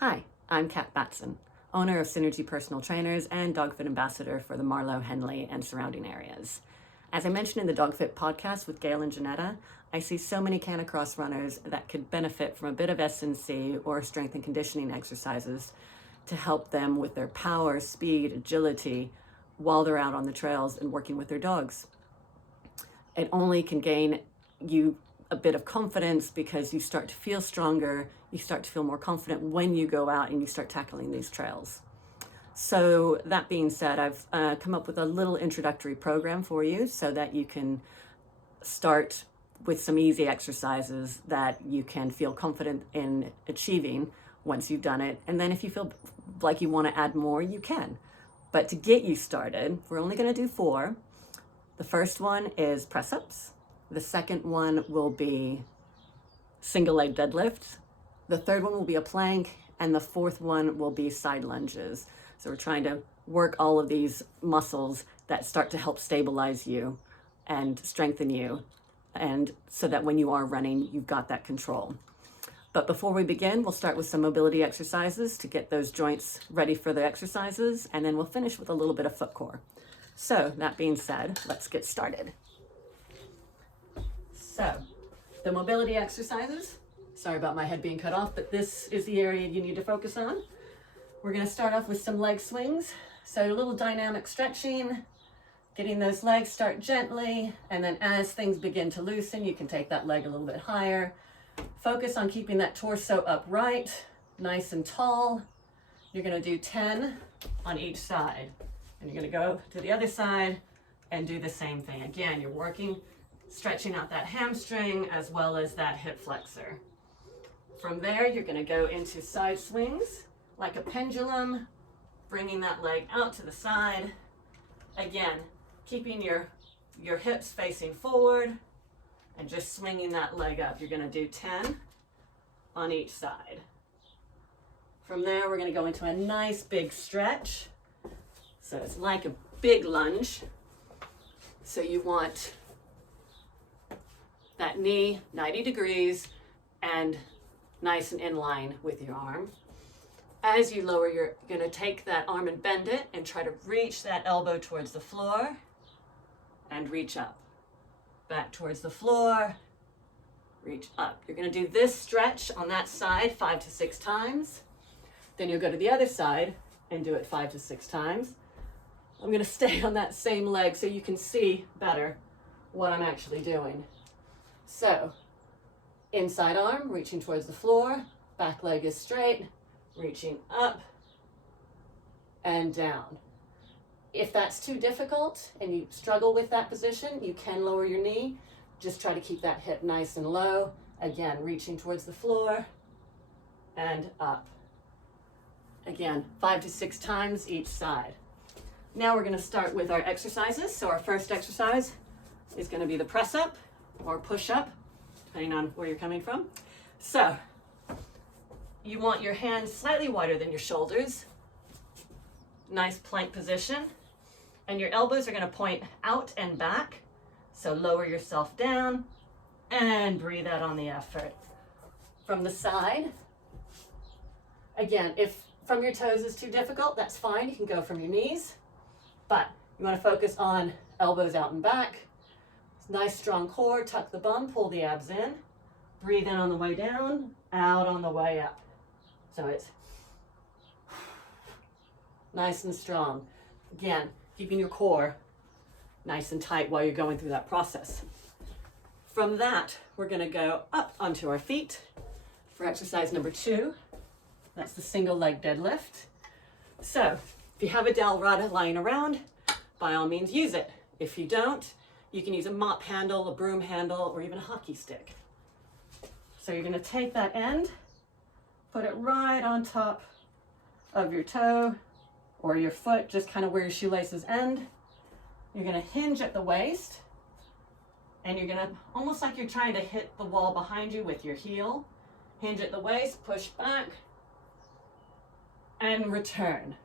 Hi, I'm Kat Batson, owner of Cynergy Personal Trainers and DogFit Ambassador for the Marlow, Henley, and surrounding areas. As I mentioned in the DogFit podcast with Gail and Janetta, I see so many Canicross runners that could benefit from a bit of S&C or strength and conditioning exercises to help them with their power, speed, agility while they're out on the trails and working with their dogs. It only can gain you a bit of confidence because you start to feel stronger, you start to feel more confident when you go out and you start tackling these trails. So that being said, I've come up with a little introductory program for you so that you can start with some easy exercises that you can feel confident in achieving once you've done it. And then if you feel like you want to add more, you can. But to get you started, we're only going to do 4. The first one is press-ups. The second one will be single leg deadlifts. The third one will be a plank, and the fourth one will be side lunges. So we're trying to work all of these muscles that start to help stabilize you and strengthen you, and so that when you are running, you've got that control. But before we begin, we'll start with some mobility exercises to get those joints ready for the exercises, and then we'll finish with a little bit of foot core. So that being said, let's get started. So the mobility exercises, sorry about my head being cut off, but this is the area you need to focus on. We're going to start off with some leg swings. So a little dynamic stretching, getting those legs start gently, and then as things begin to loosen, you can take that leg a little bit higher. Focus on keeping that torso upright, nice and tall. You're going to do 10 on each side. And you're going to go to the other side and do the same thing. Again, you're working, stretching out that hamstring as well as that hip flexor. From there, you're going to go into side swings like a pendulum, bringing that leg out to the side. Again, keeping your hips facing forward and just swinging that leg up. You're going to do 10 on each side. From there, we're going to go into a nice big stretch. So it's like a big lunge. So you want that knee 90 degrees and nice and in line with your arm. As you lower, you're going to take that arm and bend it and try to reach that elbow towards the floor and reach up. Back towards the floor, reach up. You're going to do this stretch on that side 5 to 6 times. Then you'll go to the other side and do it 5 to 6 times. I'm going to stay on that same leg so you can see better what I'm actually doing. So, inside arm, reaching towards the floor, back leg is straight, reaching up and down. If that's too difficult and you struggle with that position, you can lower your knee. Just try to keep that hip nice and low. Again, reaching towards the floor and up. Again, 5 to 6 times each side. Now we're going to start with our exercises. So our first exercise is going to be the press up or push up, depending on where you're coming from. So you want your hands slightly wider than your shoulders. Nice plank position. And your elbows are going to point out and back. So lower yourself down and breathe out on the effort. From the side, again, if from your toes is too difficult, that's fine. You can go from your knees. But you want to focus on elbows out and back. Nice strong core, tuck the bum, pull the abs in. Breathe in on the way down, out on the way up. So it's nice and strong. Again, keeping your core nice and tight while you're going through that process. From that, we're going to go up onto our feet for exercise number 2. That's the single leg deadlift. So if you have a dowel rod lying around, by all means use it. If you don't, you can use a mop handle, a broom handle, or even a hockey stick. So you're going to take that end, put it right on top of your toe or your foot, just kind of where your shoelaces end. You're going to hinge at the waist, and you're going to, almost like you're trying to hit the wall behind you with your heel, hinge at the waist, push back, and return.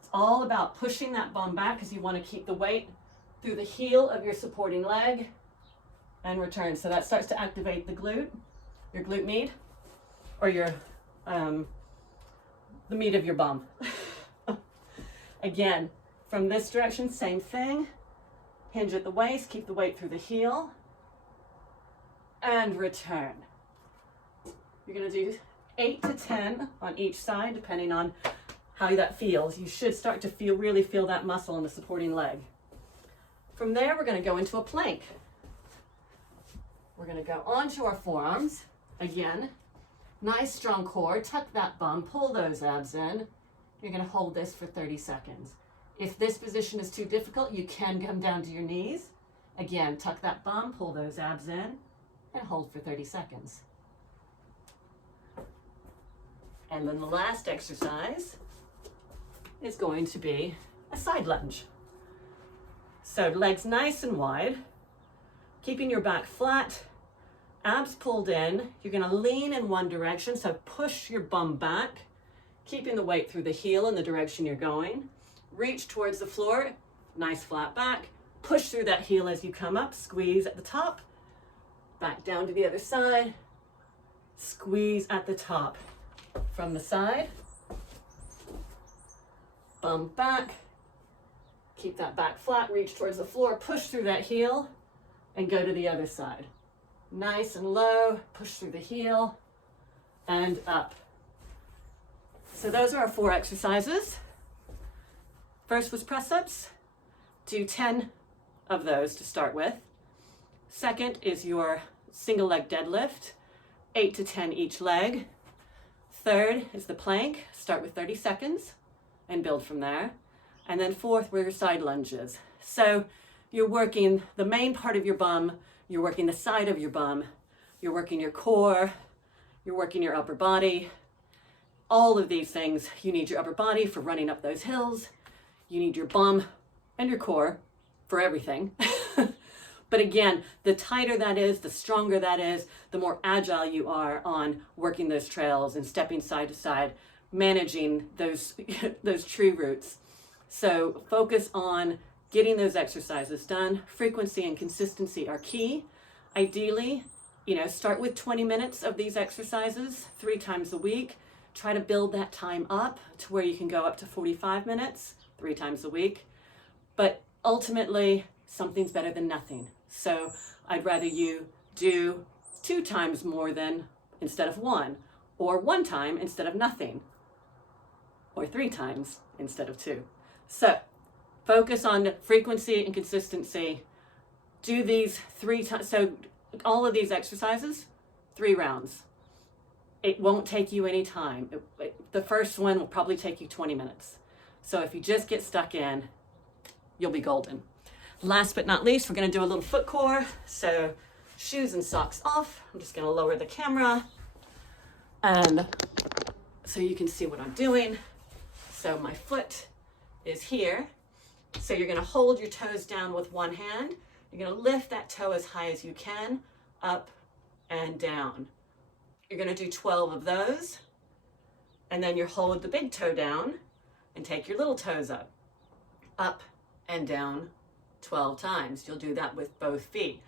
It's all about pushing that bum back because you want to keep the weight through the heel of your supporting leg and return. So that starts to activate the glute, your glute med, or your the meat of your bum. Again, from this direction, same thing. Hinge at the waist, keep the weight through the heel, and return. You're gonna do 8 to 10 on each side, depending on how that feels. You should start to really feel that muscle in the supporting leg. From there, we're gonna go into a plank. We're gonna go onto our forearms. Again, nice strong core, tuck that bum, pull those abs in. You're gonna hold this for 30 seconds. If this position is too difficult, you can come down to your knees. Again, tuck that bum, pull those abs in, and hold for 30 seconds. And then the last exercise is going to be a side lunge. So legs nice and wide, keeping your back flat, abs pulled in. You're gonna lean in one direction, so push your bum back, keeping the weight through the heel in the direction you're going. Reach towards the floor, nice flat back, push through that heel as you come up, squeeze at the top, back down to the other side, squeeze at the top. From the side, bum back, keep that back flat, reach towards the floor, push through that heel, and go to the other side. Nice and low, push through the heel, and up. So those are our 4 exercises. First was press-ups. Do 10 of those to start with. Second is your single leg deadlift, 8 to 10 each leg. Third is the plank. Start with 30 seconds and build from there. And then fourth were your side lunges. So you're working the main part of your bum, you're working the side of your bum, you're working your core, you're working your upper body. All of these things, you need your upper body for running up those hills. You need your bum and your core for everything. But again, the tighter that is, the stronger that is, the more agile you are on working those trails and stepping side to side, managing those, those tree roots. So focus on getting those exercises done. Frequency and consistency are key. Ideally, start with 20 minutes of these exercises 3 times a week. Try to build that time up to where you can go up to 45 minutes 3 times a week. But ultimately, something's better than nothing. So I'd rather you do 2 times more than instead of 1, or 1 time instead of nothing, or 3 times instead of 2. So focus on frequency and consistency. Do these 3 times. So all of these exercises, 3 rounds. It won't take you any time. The first one will probably take you 20 minutes. So if you just get stuck in, you'll be golden. Last but not least, we're gonna do a little foot core. So shoes and socks off. I'm just gonna lower the camera and so you can see what I'm doing. So my foot is here. So you're gonna hold your toes down with one hand. You're gonna lift that toe as high as you can, up and down. You're gonna do 12 of those. And then you hold the big toe down and take your little toes up and down 12 times. You'll do that with both feet.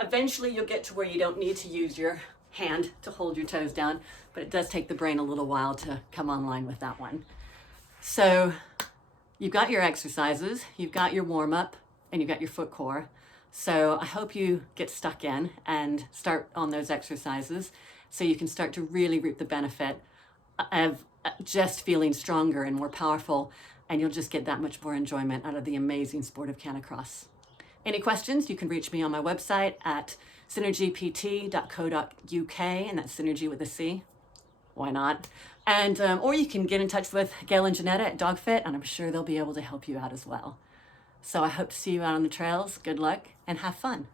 Eventually you'll get to where you don't need to use your hand to hold your toes down, but it does take the brain a little while to come online with that one. So you've got your exercises, you've got your warm-up, and you've got your foot core. So I hope you get stuck in and start on those exercises so you can start to really reap the benefit of just feeling stronger and more powerful, and you'll just get that much more enjoyment out of the amazing sport of Canicross. Any questions, you can reach me on my website at cynergypt.co.uk, and that's Cynergy with a C. Why not? And or you can get in touch with Gail and Janetta at DogFit, and I'm sure they'll be able to help you out as well. So I hope to see you out on the trails. Good luck and have fun.